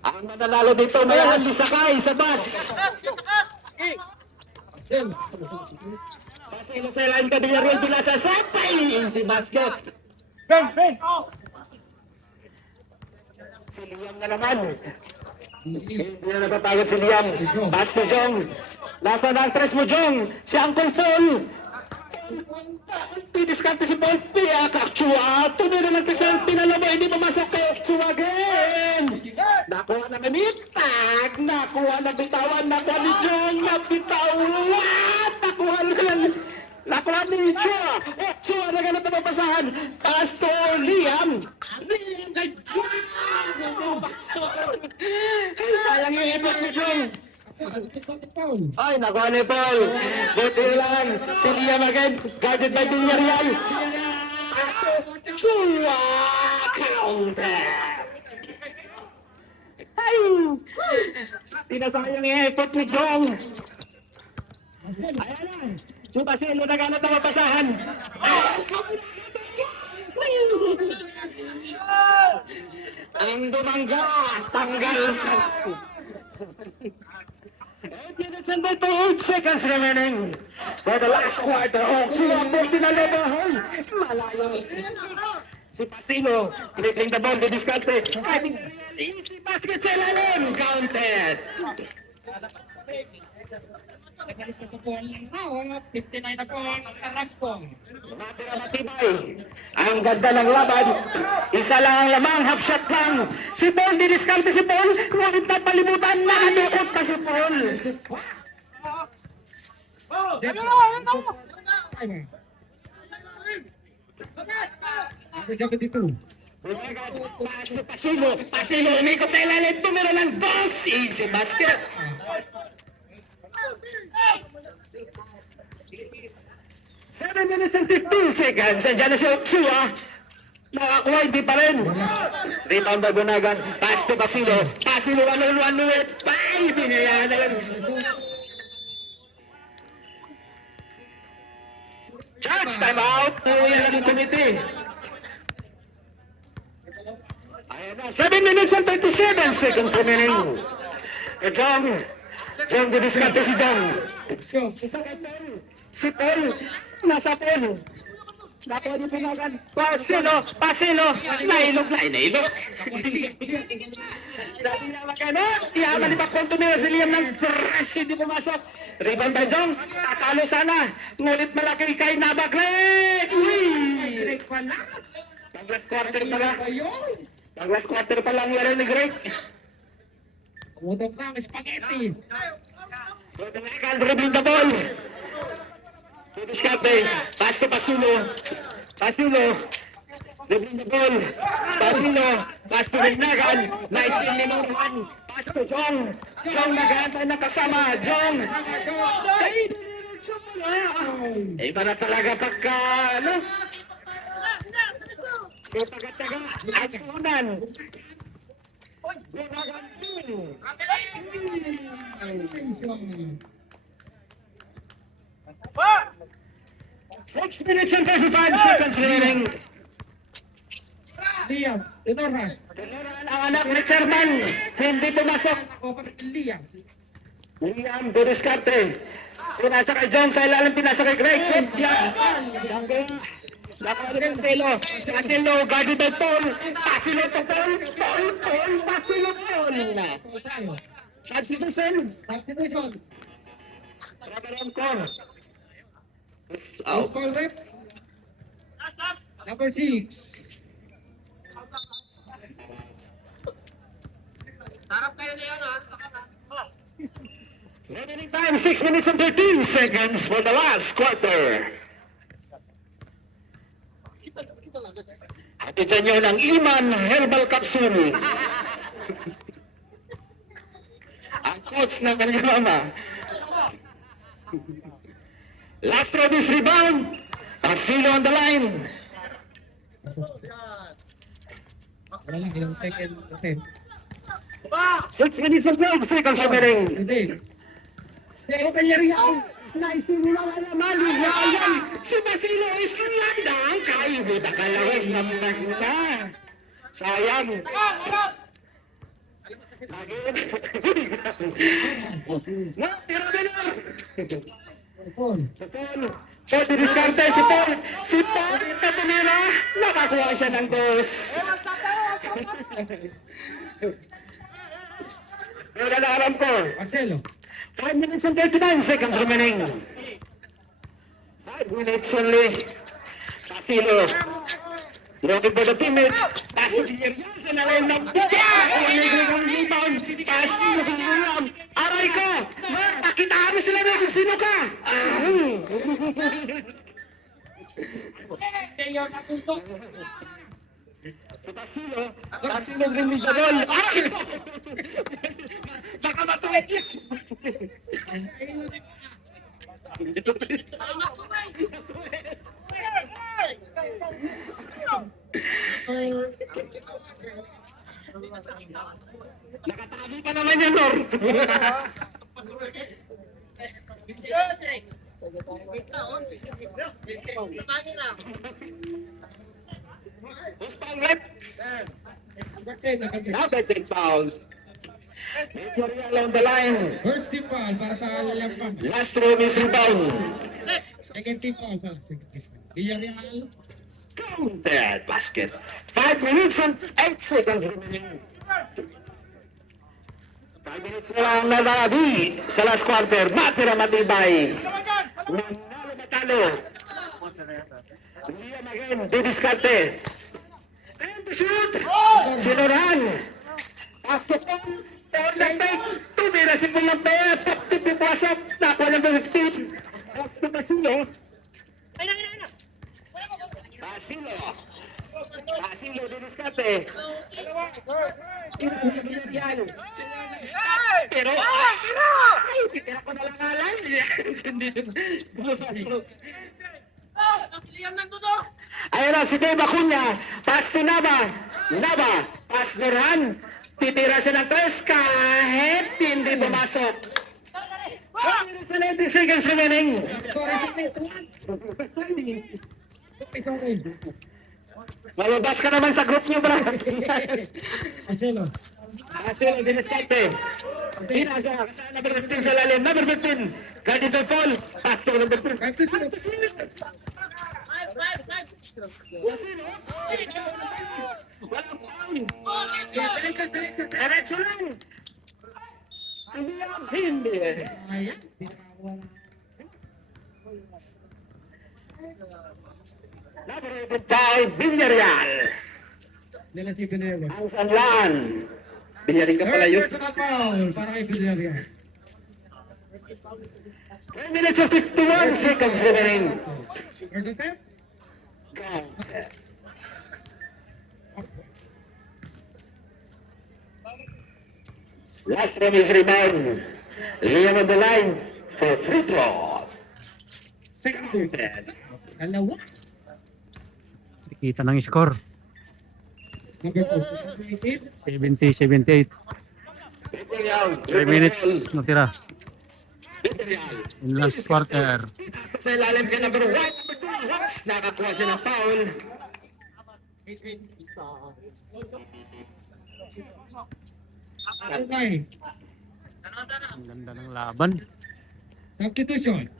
Ang mananalo dito may Andy Sakay sa bus. Pasilo sa line ka din Ariel Bilasa Sapay hindi basket. Si Liam na naman. Hindi na natatagod si Liam. Pass to Jong. Last na ang tres mo Jong. Si Uncle Paul. Didiskarte si Paul Pia. Kakchuato na naman kasi ang pinalaba. Hindi mamasok kay Chuagen. Nakuha na namitag. Nakuha na bitawan. Nakuha ni Jong. Nabitawan. Nakuha ni Chua. Chua na ganun na mapasahan. Pastor Liam. Liam kay Chua. Sayang yung effort ni Jong. Ay, nakuha ni Paul. Buti lang. Si Liam again. Guarded by Villarreal. Chua. Counter. Ay! Tinasayang yung effort ni Jong. Ayan na. Si Basilo na ganap na mapasahan. Ang dumangga, tanggal sa... 8 minutes and 28 seconds remaining for the last quarter. Oh, Chua, pinalabahan. Malayo. Si Basilo, dribbling the ball, didiskarte. Easy basket sa ilalim. Counted. Nagalis na po ang 59 na po ang karagpong. Matira matibay. Ang ganda ng laban. Isa lang ang lamang, half shot lang. Si Paul, diniskarte si Paul. Ngunit na palibutan, nakadukot pa si Paul. Pasilo, umikot sa ilalim. Tumira ng boss. Easy basket. 7 minutes and 15 seconds. Andiyan na si Chua. Nakakuha, hindi pa rin. Rebound by Bunagan. Pass to Basilo. Basilo, 1-on-1 nuwit. Bye! Pinayaan na yun. Charge, time out. Yan lang yung committee. Ayan na, 7 minutes and 37 seconds remaining. Jong, didiskarte si Jong. Isa kay Paul. Si Paul, nasa Paul. Nakuha niyo Bunagan. Pasilo. Nailog. Iyaman ni Bakon tumira si Liam ng fresh, hindi pumasok. Rebound by Jong, tatalo sana. Ngunit malaki kay Nabaglet. Pang-last quarter pa lang yaro ni Greg. Umutok na ang spaghetti. Bunagan, dribbling the ball. Didiskarte, pass to Basilo. Dribbling the ball. Pass to Bunagan. Nice team ni Morgan. Pass to Jong. Jong nag-aantay na kasama. Jong. Iba na talaga pagka, ano? So, taga-tsaga. Asunan. Bunagan din. 6 minutes and 35 seconds remaining. Liam, Tenoran. Ang anak ni Chairman, hindi pumasok. Liam, didiskarte. Pinasa kay John sa ilalim, pinasa kay Greg. Nakuha rin ang Selo. Pasilo, guarded by Paul. Pasilo to Paul. Pasilo Paul. Substitution. Trabalan ko. It's out. Number 6. Harap kayo na yan, ha? Remaining time, 6 minutes and 13 seconds for the last quarter. At dyan yun ang Iman Herbal Capsule. Ang coach ng kanyang mama. Last throw this rebound. Pasilo on the line. Wala lang, ilang second. 6 minutes and 12 seconds remaining. Hindi. Pero kanyarihan. Naisimula ka naman. Si Basilo is nandang. Kaibuta ka lahos ng magna. Sayang. Again. No, tira na. Paul. Paul, didiskarte si Paul. Si Paul na tumira. Nakakuha siya ng dos. Pero na alam ko. Marcelo. 5 minutes and 39 seconds remaining. 5 minutes only. Castillo. Looking for the teammates. Pass to Villarreal. Sa nalayan ng rebound. Pass to Villarreal. Aray ko! Nakitaan mo sila na kung sino ka! Mayor na puso. Castillo release the ball. Aray ko! Baka matuwid yan! Nakatabi pa naman yan, Lord. Who's foul, rep? Now they take fouls. Villarreal on the line. First team foul para sa Lampan. Last room is rebound. Second team foul para sa Villarreal. Counted basket. 5 minutes and 8 seconds remaining. 5 minutes na lang nalabi sa last quarter. Matira matibay. Nanalo matalo. Liam again, didiskarte. And to shoot. Sinuran. Pass to Paul. Paul nag-take. Tumira si Paul ng pera. Top-tip yung pasok. Nakuha ng 15. Pass to Casino. Casino, didiskarte. Pero, ay, titira ko na lang alam. Ayun na, si Dave Acuña. Pass to Nava. Nava, pass ni Ran. Titira siya ng 3 kahit hindi pumasok. 4 minutes and 90 seconds remaining. Sorry. Malabas ka naman sa group niyo, bro. Marcelo. Marcelo, diniscarte. Pinasa, kasama number 15 sa lalim. Number 15, Cardinal Paul. Pass to number 3. Walang foul. Diretso lang. Hindi. Ayan. Number 85, Villarreal. Nila si Pinero. Ang sanlaan. Villarreal ka pala yun. Personal foul para kay Villarreal. 10 minutes and 51 seconds remaining. Where's the tip? Go. Last one is rebound. Liam on the line for free throw. Second team. Dalawa. Kita ng score. Number 4. 70-78. Villarreal. 3 minutes natira. Villarreal. In last quarter. Sa ilalim ka number 1, number 2. Whoops! Nakakuha siya ng foul. Okay. Ang ganda ng laban. Substitution.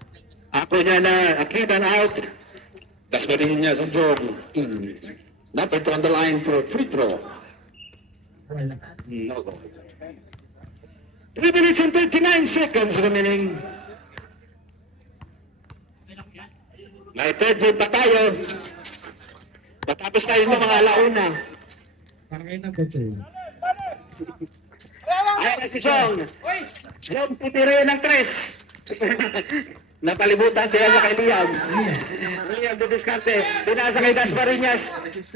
Ako niya na, akita na out. Tas pa rin niya sa job. Dapat on the line for free throw. Wala. No goal. 3 minutes and 39 seconds remaining. May third game pa tayo. Patapos tayo ng mga alauna. Para kay number 2. Ay na si Chong. Yung titira ng 3. Napalibutan din sa kay Liam. Liam didiskarte. Pinasa kay Dasmariñas.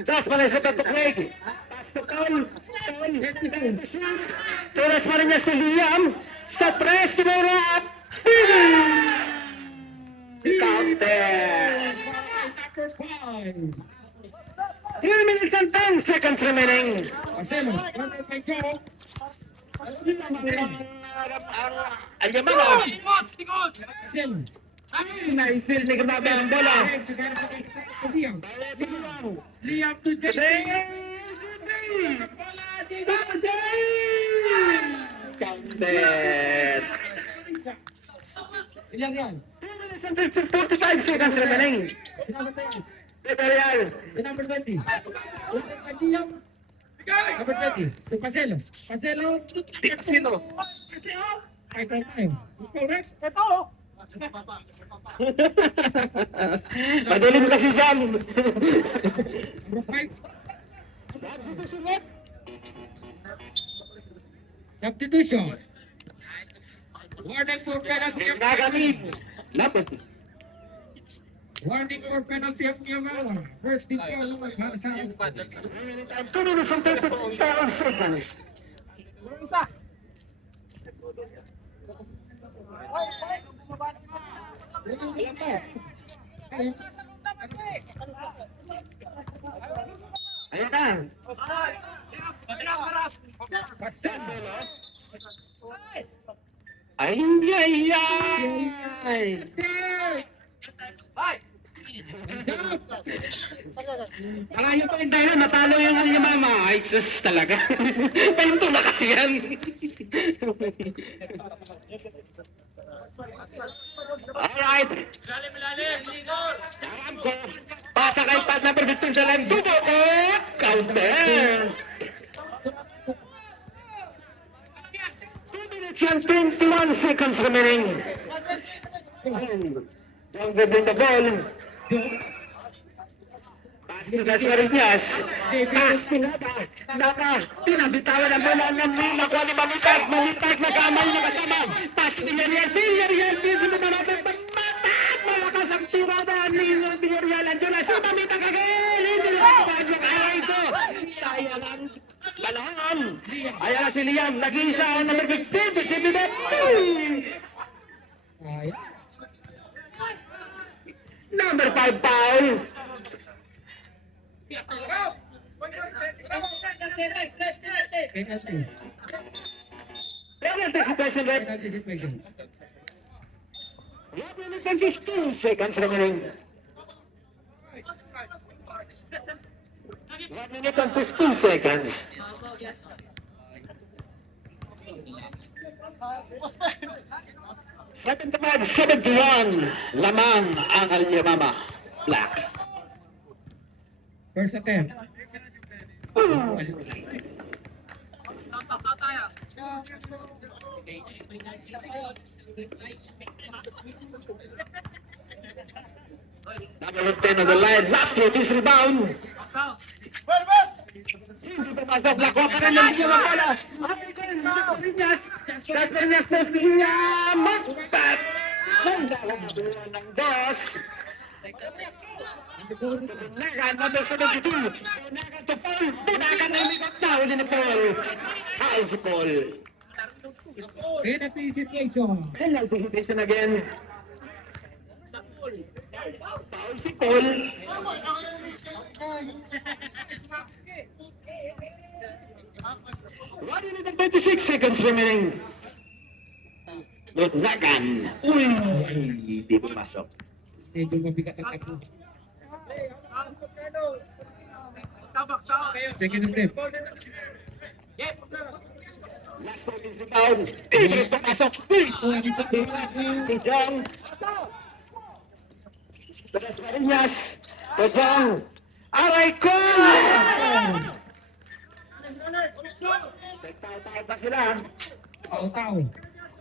Dasmariñas sa Tatuklig. Pass to Cole. To Dasmariñas to Liam. Sa 3 tumura up. Counter. Number 5. 3 minutes and 10 seconds remaining. Marcelo. Number 5 go. Ang yaman. Marcelo. Na-still ni Gababe ang bola. Liam. Liam to Jay. Counted. Ilan yan? 45 seconds remaining. Number 10. Real. Number 20. Number 20 yan. Number 20. Si Paselo. Paselo. Sino? Paselo. Ay, time. Correct. Ito. Madilim kasi siyan. Number 5. Substitution. Warning for penalty of Nagamit. Lapit. Warning for penalty of Miyamawa. First team foul naman para sa akin. 2 minutes and 34 seconds. Ayan na. Ay, ay, ay. Malayo pa rin tayo, natalo yung mama. Ay, sus talaga. Pahinto na kasi yan. Alright. Pasa kay pad number 15 sa line. Dubo ko. Counter. 2 minutes and 21 seconds remaining. Don't dribbling the ball. Pass to Dasmariñas. Pass Naka. Pinabitawan ang bola ng nakuha ni Malitag. Malitag nagkamay na kasama. Pass ni Villarreal. Villarreal. Busy mo na natin. Pagmatag. Malakas ang tirada ni Villarreal. Andiyo na si Malitag again. Hindi na kapag yung aray ito. Sayang ang balahan. Ayan na si Liam. Nag-iisa ang number 15. Bibinet. Number 5 foul. Penalty. Penalty situation rep. Penalty situation. 1 minute and 15 seconds remaining. 1 minute and 15 seconds. $75, 71 lamang ang Alyamama Black. First attempt. Number 10 on the line, last one is rebound. Hindi pumasok, nakuha pa rin ng bigyan ng bola. Dasmariñas na pinya, magpat. Nagdakabuhan ng dos. Bunagan, number 72. Bunagan to Paul. Bunagan na imikot na, uli ni Paul. Foul si Paul. Penalty situation. Penalty situation again. Foul si Paul. 1 minute and 26 seconds remaining. Bunagan. Uy, di pumasok. Medyo mabigat ang tapo. Second attempt. Last one is rebound. Di pumasok. Uy, si Jong. Dasmariñas. Si Jong. Aray ko! Nagtao-tao pa sila. Tao-tao.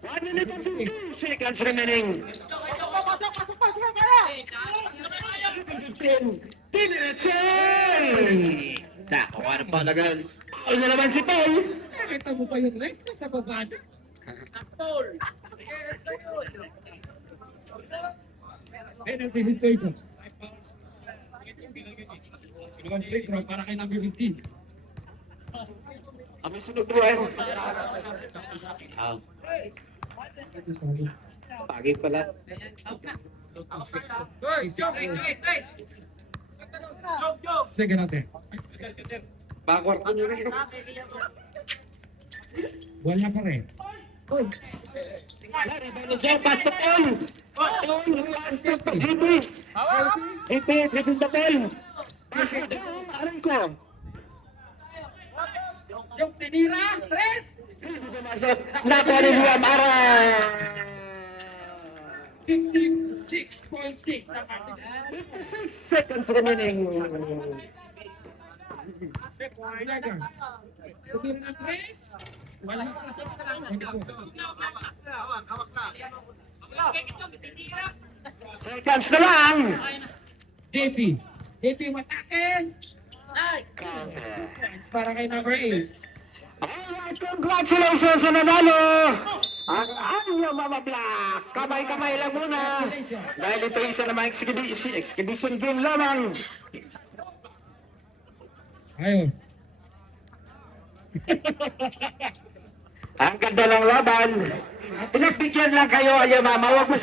1 minute and 15 seconds remaining. 15 minutes. Nakuha na palagan. Paul na naman si Paul. Nakita mo pa yung Rex sa baba. Penalty situation. One free throw para kay number 15. Kami sunod mo eh. Pagi pala. Second attempt. Backward. Wala pa rin. Larry, balik dyan. Pass to Paul. Paul, pass to GP. GP, dribbling the ball. Pass to Jong. Aray ko. Yung tinira, 3. Hindi pumasok. Nakuha ni Liam Ara. 56.6 na partida. 56 seconds remaining. Dagger. Tuturo ng 3. Wala. Hindi po. Seconds na lang. JP. JP, matake. Para kay number 8. Alright, congratulations sa nanalo. Ang Anya Mama Black. Kamay-kamay lang muna. Dahil ito isa namang exhibition game lamang. Ayos. Ang ganda ng laban. Pinagbigyan lang kayo, Anya Mama. Huwag mo